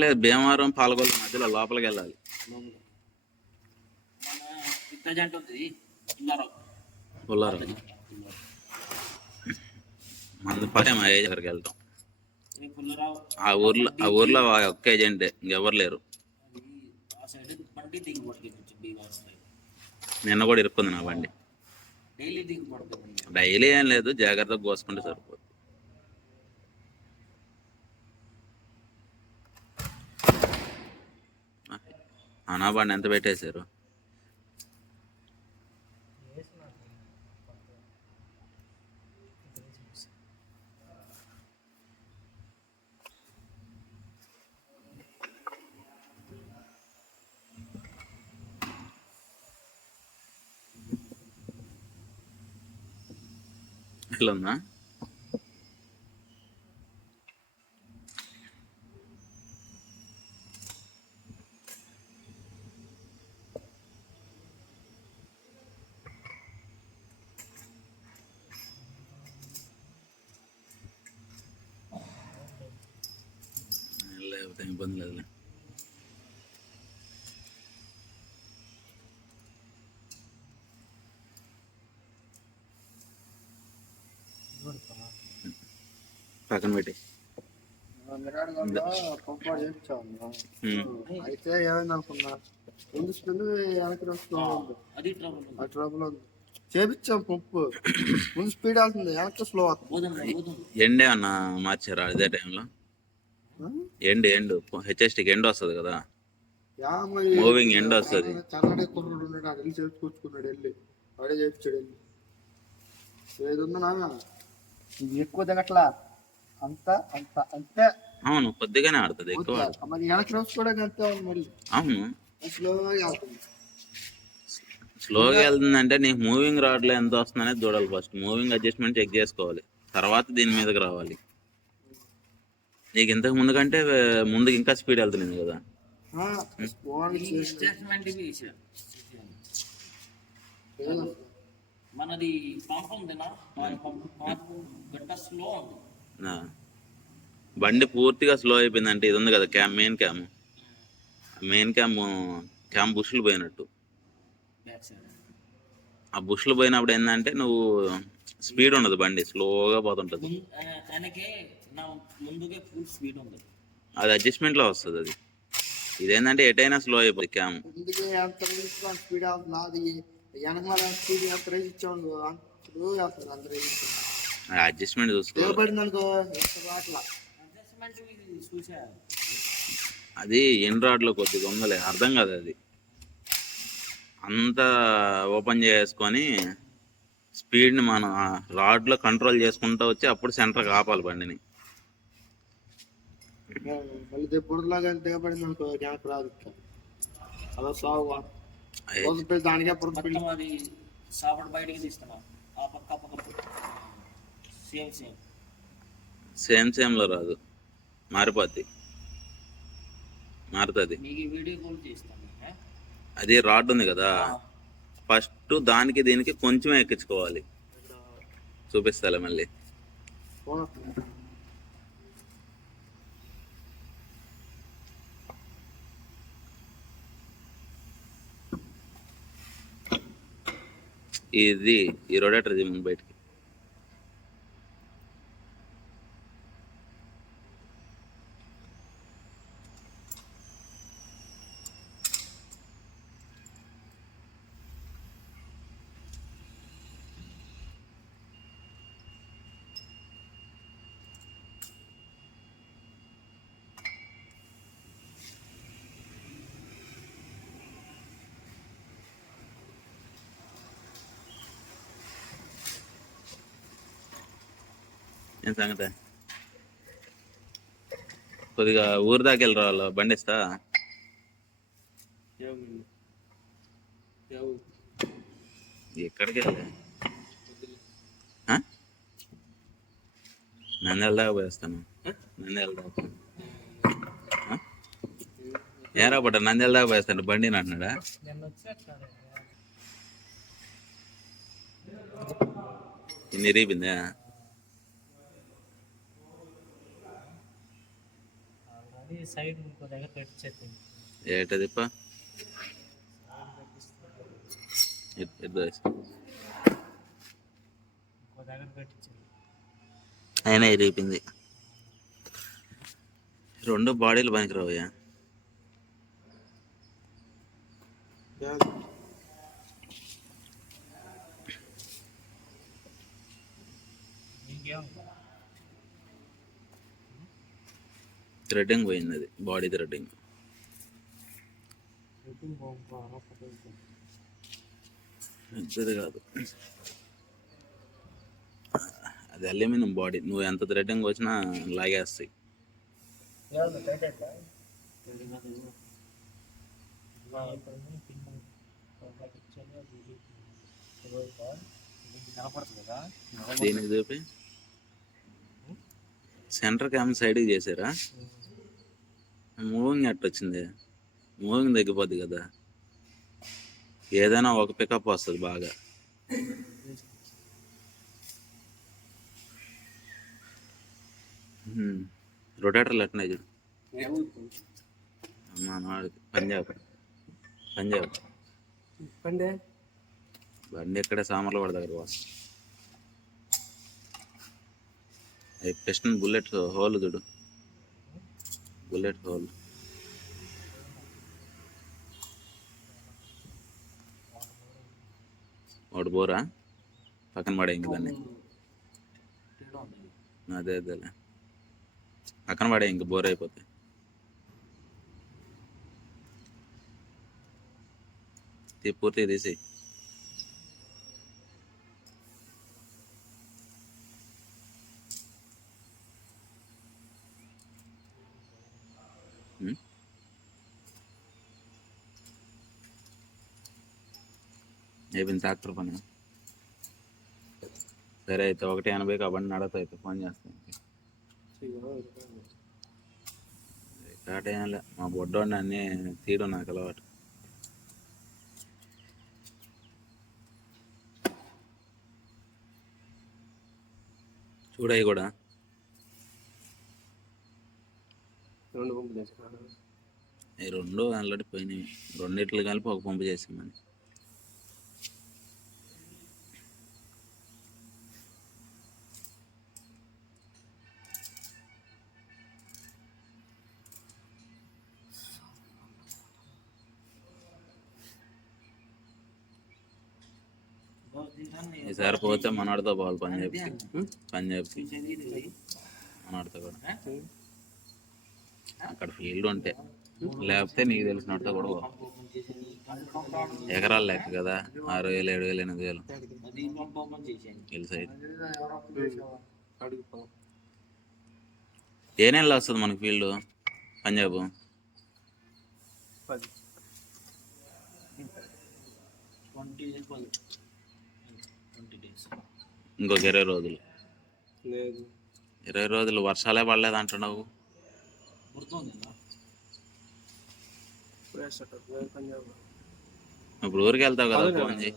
లేదు, భీమవరం పాలకొల్లు మధ్యలో లోపలికి వెళ్ళాలి. పుల్లారం మంది పడే మా ఏజ్ దగ్గరికి వెళ్తాం. ఆ ఊర్లో ఒక్క ఏజెంటే, ఇంకెవరు లేరు. నిన్న కూడా ఇరుక్కుంది నా బండి. డైలీ ఏం లేదు, జాగ్రత్తగా కోసుకుంటే సరిపోతుంది. నా బండి ఎంత పెట్టేశారు? ఇట్లా ఉందా? లేకపోతే ఇబ్బంది లేదులే. పక్కన పెట్టి అయితే ఏమైంది అనుకున్నా, ముందు స్పిన్ వెనక్కి ట్రబుల్ ఉంది. చేపించాం పంపు, ముందు స్పీడ్ అవుతుంది, వెనక్కి స్లో అవుతుంది. ఎండే అన్న మార్చారా అదే టైంలో? ఎండ్ హెచ్ఎస్టీకి ఎండ్ వస్తుంది కదా, మూవింగ్ ఎండ్ వస్తుంది. చల్లడే కుర్రాడు ఉన్నాడు, అడిగి చేర్చుకొచ్చుకున్నాడు, వెళ్ళి వాడే చేయించాడు. వెళ్ళి ఏది ఉందా ఎక్కువ దిగట్లా, అంత అంత అంతే. అవును, కొద్దిగానే ఆడుతుంది, ఎక్కువ. మరి వెనక్కి రోజు కూడా అంతే ఉంది. మళ్ళీ అవును, స్లోగా వెళ్తుంది. స్లోగా వెళ్తుందంటే నీకు మూవింగ్ రాడ్లో ఎంత వస్తుంది అనేది చూడాలి. ఫస్ట్ మూవింగ్ అడ్జస్ట్మెంట్ చెక్ చేసుకోవాలి, తర్వాత దీని మీదకి రావాలి. నీకు ఇంతకు ముందు కంటే ముందుకు ఇంకా స్పీడ్ వెళ్తుంది కదా. బండి పూర్తిగా స్లో అయిపోయిందంటే ఇది ఉంది కదా మెయిన్ క్యామ్ బుష్లు పోయినట్టు. ఆ బుష్లు పోయినప్పుడు ఏంటంటే నువ్వు స్పీడ్ ఉండదు, బండి స్లోగా పోతుంటది. అది అడ్జస్ట్మెంట్ లో వస్తుంది. అది ఇదేంటంటే ఎటైనా స్లో అయిపోతుంది క్యామ్. అడ్జస్ట్మెంట్ చూసుకో. అది ఎన్ రాడ్ లో కొద్దిగా ఉందలే, అర్థం కాదు. అది అంతా ఓపెన్ చేసుకొని స్పీడ్ని మనం రాడ్లో కంట్రోల్ చేసుకుంటూ వచ్చి అప్పుడు సెంటర్కి ఆపాలి బండిని. సేమ్ లో రాదు, మారుతుంది. అది రాడ్ ఉంది కదా, ఫస్ట్ దానికి దీనికి కొంచెం ఎక్కించుకోవాలి. చూపిస్తాలే మళ్ళీ. ఇది ఈ రొటేటర్ ముందు బయటికి. ఏం సంగతే? కొద్దిగా ఊరు దాకా వెళ్ళి రావాలి, బండి ఇస్తా. ఎక్కడికి వెళ్ళి నంద్యాల దాకా పోయేస్తాను. నంద్యాల దాకా ఏరా పట్ట, నంద్యాల దాకా పోయేస్తాను బండిని అంటున్నాడా? ఇన్ని రీపిందా? సైడ్ ఇంకో దగ్గర పెట్టించేది. ఏటదిప్ప ఇంకో దగ్గర పెట్టించేది. అయినా ఇరిగిపోయింది. రెండు బాడీలు పనికిరావయ్యా. ఇంకేం థ్రెడ్డింగ్ పోయింది, అది బాడీ థ్రెడ్డింగ్. పెద్దది కాదు, అది అల్యూమినియం బాడీ. నువ్వు ఎంత థ్రెడ్డింగ్ వచ్చినా లాగేస్తాయి. దీనికి చూపి సెంటర్ క్యామ్ సైడ్కి చేసారా? మూవింగ్ ఎట్ వచ్చింది, మూవింగ్ తగ్గిపోద్ది కదా. ఏదైనా ఒక పికప్ వస్తుంది బాగా. రొటేటర్లు ఎట్టినాయి చూడు. అమ్మా నాడు పంజాబ్ బండి ఎక్కడే సామర్లవాడి దగ్గర వస్తుంది. అది పిస్టన్ బుల్లెట్ హోల్ చూడు, బుల్లెట్ హోల్. ఒకటి బోరా పక్కన పడే ఇంక దాన్ని. అదేలే పక్కన పడే ఇంక బోర్ అయిపోతాయి. పూర్తిగా తీసి అయిపోయింది ట్రాక్టర్ పని. సరే అయితే 180 బండి నడత అయితే ఫోన్ చేస్తాను. రికార్డ్ ఏం లే, మా బొడ్డోడిని అన్నీ తీయడం నాకు అలవాటు. చూడయి కూడా ఈ రెండు ఆల్రెడీ పోయినాయి. రెండిట్లు కలిపి ఒక పంపు చేసామని. ఈసారి పోతే మనవాడితో పోవాలి పంజాబ్కి మనవాడితో కూడా. అక్కడ ఫీల్డ్ ఉంటే, లేకపోతే నీకు తెలిసినట్టు కూడా పో. ఎకరాలు లెక్క కదా, 6,000, 7,000, 8,000 తెలిసి. ఏ నెలలో వస్తుంది మనకి ఫీల్డ్ పంజాబ్? ఇంకొక 20 రోజులు. 20 రోజులు వర్షాలే పడలేదు అంటున్నావు. ఇప్పుడు ఊరికి వెళ్తావు కదా, ఫోన్ చేయి.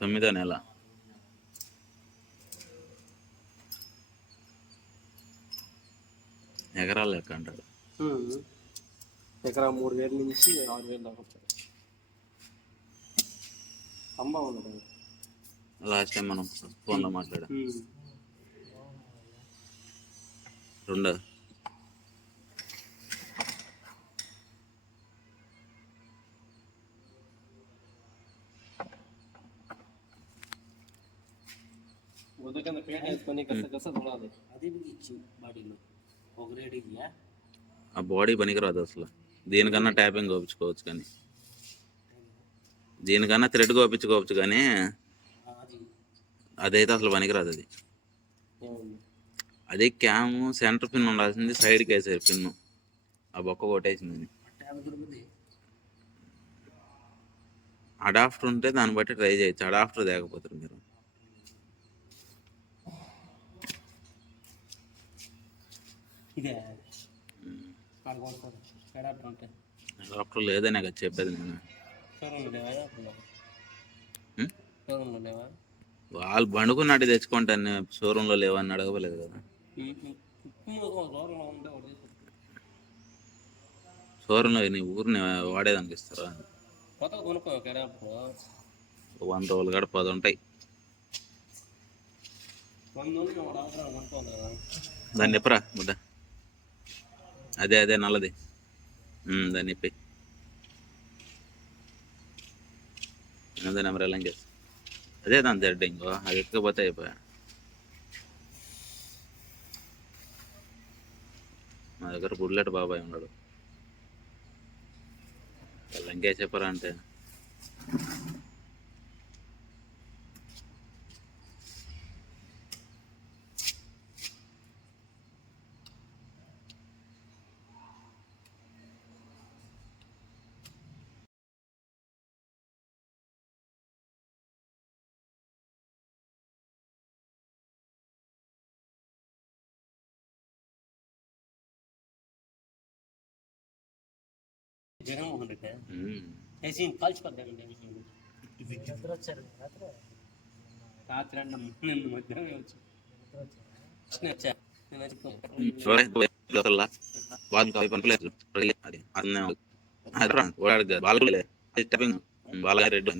9వ నెల. ఎకరాలు లెక్క అంటాడు. ఎకరా 3,000 నుంచి 6,000 దాకా. లాస్ట్ టైం మనం ఫోన్లో మాట్లాడా. రెండో ఆ బాడీ పనికిరాదు అసలు. దీనికన్నా ట్యాపింగ్ కోపించుకోవచ్చు, కానీ దీనికన్నా థ్రెడ్ కోపించుకోవచ్చు, కానీ అదైతే అసలు పనికిరాదు. అదే క్యామ్ సెంటర్ పిన్ ఉండాల్సింది, సైడ్కి వేసారు పిన్ను. ఆ బొక్క కొట్టేసింది. అడాప్టర్ ఉంటే దాన్ని బట్టి ట్రై చేయొచ్చు. అడాప్టర్ తేకపోతారు మీరు. అడాప్టర్ లేదనే కదా చెప్పేది నేను. వాళ్ళు బండుకున్నట్టు తెచ్చుకుంటాను షోరూంలో లేవని అడగలేదు కదా. షోరూంలో నీ ఊరిని వాడేదానికి ఇస్తారా? 100 రోజులు కాడ 10 ఉంటాయి. దాన్ని చెప్పరా ముద్ద. అదే నల్లది. దాన్ని చెప్పి అదే నెంబర్ ఎలా చేస్తా. అదే దాని తెడ్డ ఇంకో అది ఎత్తుకపోతే అయిపోయా. మా దగ్గర బుల్లెట్ బాబాయ్ ఉన్నాడు. ఇంకే చెప్పరా అంటే జగన్మోహన్ రెడ్డి వేసి కాల్చిపోద్దామండి. ఇద్దరు వచ్చారు రాత్రి అన్న నిన్న మధ్యాహ్నం వచ్చి రెడ్డి